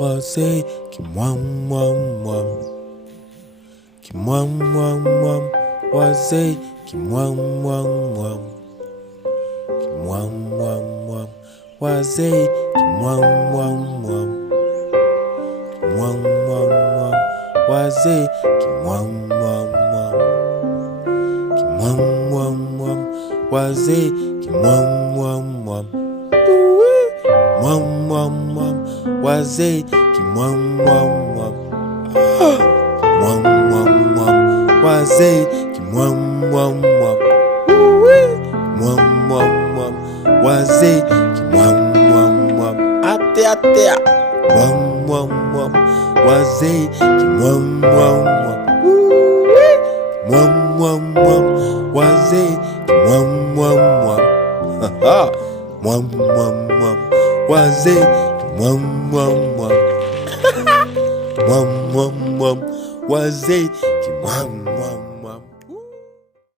wazee kimwamwamwam, kimwamwamwam, wazee kimwamwamwam, kimwamwamwam, wazee kimwamwamwam, kimwamwamwam, wazee kimwamwamwam, kimwamwamwam, wazee kimwamwamwam, kimwamwamwam, wazee kimwamwamwam, kimwamwamwam, wazee kimwamwamwam, kimwamwamwam, wazee kimwamwamwam, atea kimwamwamwam, wazee kimwamwamwam, kimwamwamwam, wazee kimwamwamwam, kimwamwamwam, wazee kimwamwamwam, kimwamwamwam, wazee kimwamwamwam.